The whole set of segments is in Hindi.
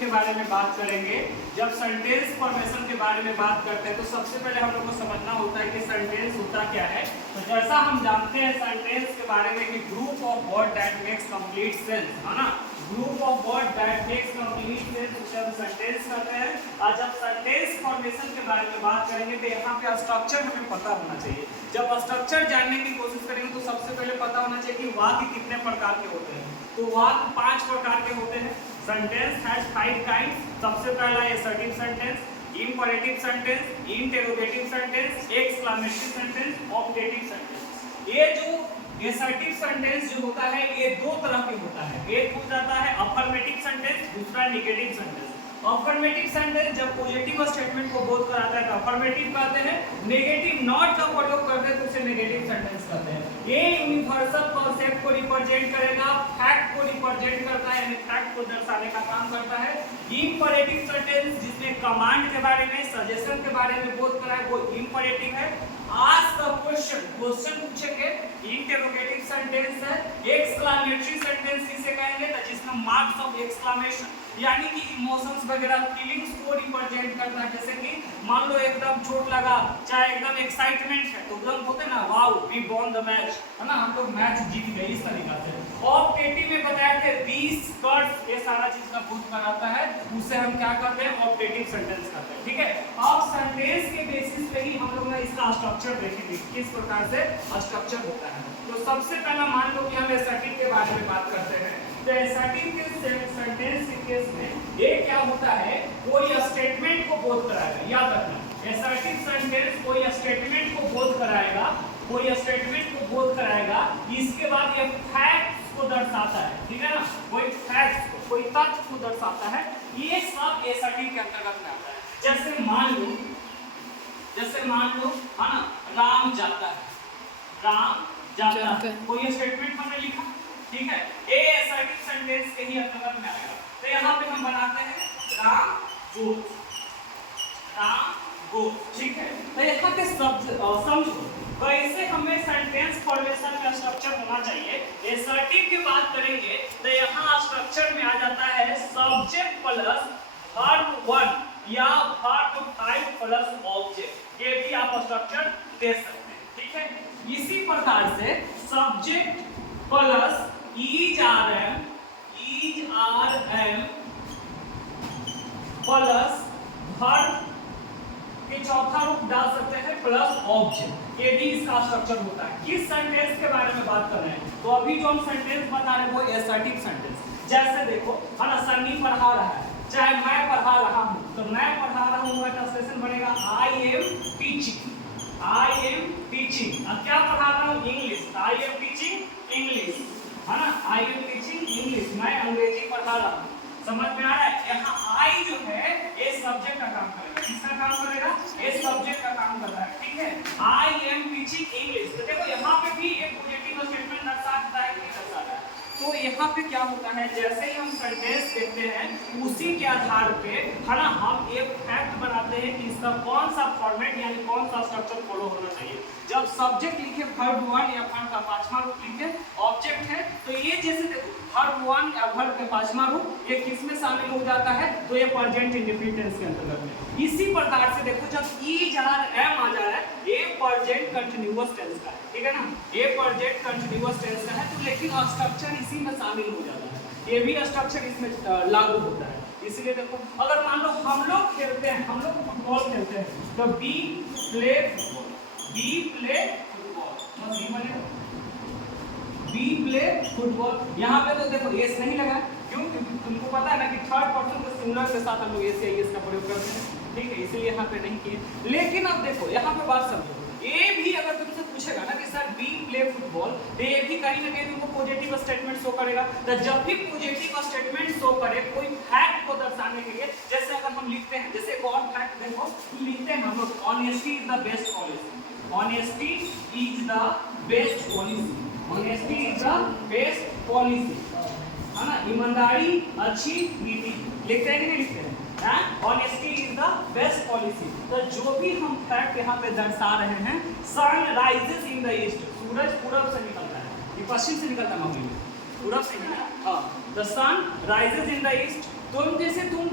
के बारे में बात करेंगे। जब सेंटेंस फॉर्मेशन के बारे में बात करते हैं तो सबसे पहले हम लोग को समझना होता है कि सेंटेंस होता क्या है। तो जैसा हम जानते हैं सेंटेंस के बारे में कि group of word that makes complete sense, है ना। Group of word that makes complete sense उसे हम सेंटेंस कहते हैं। और जब सेंटेंस फॉर्मेशन के बारे में बात करेंगे तो यहाँ पे स्ट्रक्चर हमें पता होना चाहिए। जब स्ट्रक्चर जानने की कोशिश करेंगे तो सबसे पहले पता होना चाहिए कि वाक्य कितने प्रकार के होते हैं। तो वाक्य 5 प्रकार के होते हैं। Sentence has 5 kinds. सबसे पहला assertive sentence, imperative sentence, interrogative sentence, exclamatory sentence, objective sentence. ये जो असर्टिव सेंटेंस जो होता है ये 2 तरह के होता है। एक हो जाता है अफर्मेटिव सेंटेंस, दूसरा नेगेटिव सेंटेंस। अफर्मेटिव सेंटेंस जब पॉजिटिव स्टेटमेंट को बोध कराता है तो अफर्मेटिव कहते हैं, नेगेटिव नॉट का प्रयोग करते हैं तो उसे नेगेटिव सेंटेंस कहते हैं। ये यूनिवर्सल कॉन्सेप्ट को रिप्रेजेंट करेगा, फैक्ट को रिप्रेजेंट करता है, यानी फैक्ट को दर्शाने का काम करता है। इंपरेटिव सेंटेंस जिसमें कमांड के बारे में, सजेशन के बारे में बोध कराए वो इंपरेटिव है। आस्क अ क्वेश्चन, क्वेश्चन पूछेंगे, इंटरोगेटिव सेंटेंस है। एक्सक्लेमेटरी सेंटेंस इसे कहेंगे जिसमें मार्क्स ऑफ एक्सक्लेमेशन यानी कि इमोशंस वगैरह फीलिंग्स को रिप्रेजेंट करता है। जैसे कि मान लो एकदम चोट लगा, चाहे एकदम एक्साइटमेंट है तो एकदम होते ना wow we won the match, है ना, हम लोग मैच जीत गए, इस तरीका से। ऑब्जेक्टिव में बताया थे 20 कट्स, ये सारा चीज का बोध कराता है, उसे हम क्या कहते हैं, ऑब्जेक्टिव सेंटेंस कहते हैं। ठीक है, अब सेंटेंस के बेसिस पे ही हम लोग ना इसका स्ट्रक्चर देखेंगे किस प्रकार से स्ट्रक्चर होता है। तो सबसे पहला मान लो कि हम असर्टिव के बारे में बात करते हैं। तो असर्टिव के सेंटेंस के केस में ये क्या होता है, कोई स्टेटमेंट को बोध कराएगा। याद रखना, असर्टिव सेंटेंस कोई स्टेटमेंट को बोध कराएगा, कोई स्टेटमेंट को बोध कराएगा, इसके बाद ये फैक्ट्स को दर्शाता है। ठीक है ना, कोई फैक्ट्स को, कोई तथ्य को दर्शाता है। ये सब असर्टिव के अंतर्गत में आता है। जैसे मान लो है ना, राम जाता है, राम जाता है, कोई स्टेटमेंट हमने लिखा। ठीक है, ये असर्टिव सेंटेंस के ही अंतर्गत में आएगा। तो यहाँ पे हम बनाते हैं राम गोes, राम गोes। ठीक है, तो यहाँ पे समझो कैसे हमें सेंटेंस फॉर्मेशन का स्ट्रक्चर होना चाहिए। असर्टिव की बात करेंगे तो यहाँ स्ट्रक्चर में आ जाता है सब्जेक्ट प्लस वर्ब 1 या वर्ब 5 प्लस ऑब्जेक्ट। ये भी आप स्ट्रक्चर दे सकते हैं। ठीक है, इसी प्रकार से subject plus is are am plus verb के चौथा रूप डाल सकते हैं प्लस ऑब्जेक्ट। ये भी इसका स्ट्रक्चर होता है। किस सेंटेंस के बारे में बात कर रहे हैं, तो अभी जो हम सेंटेंस बता रहे हैं वो असर्टिव सेंटेंस। जैसे देखो, है ना, सन्नी पढ़ा रहा है, चाहे मैं पढ़ा रहा हूं, तो मैं पढ़ा रहा हूं का ट्रांसलेशन बनेगा I am teaching, I am teaching. अब क्या पढ़ा रहा हूं, English, I am teaching English, है ना, आई एम टीचिंग इंग्लिश, मैं अंग्रेजी पढ़ा रहा हूं। समझ में आ रहा है, यहाँ आई जो है ये सब्जेक्ट का काम करेगा। किसका काम करेगा, ये सब्जेक्ट का काम करता है। ठीक है, आई एम टीचिंग इंग्लिश। तो देखो यहाँ पे भी एक पॉजिटिव स्टेटमेंट दर्शाता है कि नहीं दर्शाता है। तो यहाँ पे क्या होता है, जैसे ही हम सेंटेंस देखते हैं उसी के आधार पे, है ना, हम एक फैक्ट बनाते हैं कि इसका कौन सा फॉर्मेट यानी कौन सा स्ट्रक्चर फॉलो होना चाहिए। जब सब्जेक्ट लिखे वर्ब 1 या वर्ब का 5वां रूप लिखे ऑब्जेक्ट है, तो ये जैसे देखो वर्ब 1 या वर्ब का 5वां रूप ये किसमें शामिल हो जाता है, तो ये प्रेजेंट इंडेफिनिट टेंस के अंतर्गत है। इसी प्रकार से देखो जब इज आर एम आ जा रहा है ये प्रेजेंट कंटीन्यूअस टेंस का है। ठीक है ना, ये प्रेजेंट कंटीन्यूअस टेंस का है, तो लेकिन स्ट्रक्चर इसी में शामिल हो जाता है। ये भी स्ट्रक्चर इसमें लागू होता है। इसलिए देखो, अगर मान लो हम लोग खेलते हैं, हम लोग फुटबॉल खेलते हैं, तो we play football, we play football, बस ये बनेगा बी प्ले फुटबॉल। यहाँ पे तो देखो एस नहीं लगा, क्यों, क्योंकि तुमको पता है ना कि थर्ड पर्सन के सिंगुलर के साथ हम लोग एस या एस का प्रयोग करते हैं। ठीक है, इसलिए यहाँ पे नहीं किए। लेकिन अब देखो यहाँ पे बात समझो, ये भी अगर तुमसे पूछेगा ना कि सर बी प्ले फुटबॉल, तो ये भी कहीं ना कहीं तुमको पॉजिटिव स्टेटमेंट शो करेगा। तो जब भी पॉजिटिव स्टेटमेंट शो करे कोई फैक्ट को दर्शाने के लिए, जैसे अगर हम लिखते हैं, जैसे एक और फैक्ट देखो लिखते हैं हम लोग, honesty is the best policy, honesty is the best policy, honesty is the best policy, है ना, ईमानदारी अच्छी नीति। लिखते हैं कि नहीं लिखते हैं, honesty is the best policy. तो जो भी हम फैक्ट यहाँ पे दर्शा रहे हैं, sun rises in the east, सूरज पूरब से निकलता है, ये पश्चिम से निकलता है, मामले में पूरब से, हाँ, the sun rises in the east. तुम जैसे तुम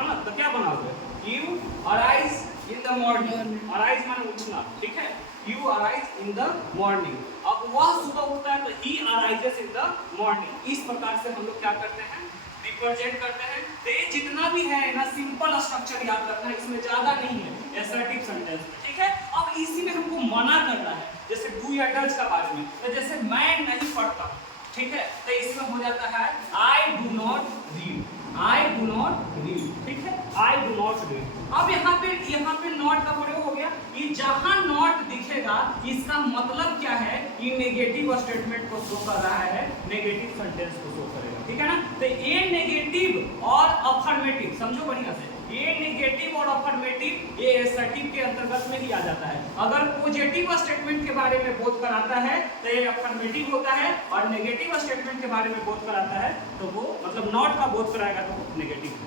है ना, तो क्या बनाओगे, you arise in the morning, arise माने उठना, ठीक है, you arise in the morning, अब वह सुबह उठता है तो he arises in the morning. इस प्रकार से हम लोग क्या करते हैं, रिप्रेजेंट करते हैं। तो ये जितना भी है ना सिंपल स्ट्रक्चर याद रखना है, इसमें ज्यादा नहीं है असर्टिव सेंटेंस में, ठीक है। अब इसी में हमको मना करना है, जैसे डू या डज का बारे में, तो जैसे मैं नहीं पढ़ता, ठीक है, तो इसमें हो जाता है I do not read, I do not read, ठीक है, आई डू नॉट रीड। अब यहाँ पे नॉट का प्रयोग हो गया, ये जहां नॉट दिखेगा इसका मतलब क्या है, ये नेगेटिव स्टेटमेंट को शो कर रहा है, नेगेटिव सेंटेंस को शो करेगा, ठीक है ना। तो ये नेगेटिव और अफर्मेटिव समझो बढ़िया से, ये नेगेटिव और अफर्मेटिव ये असर्टिव के अंतर्गत में ही आ जाता है। अगर पॉजिटिव स्टेटमेंट के बारे में बोध कराता है तो ये अफर्मेटिव होता है, और नेगेटिव स्टेटमेंट के बारे में बोध कराता है तो वो मतलब नॉट का बोध कराएगा तो वो नेगेटिव।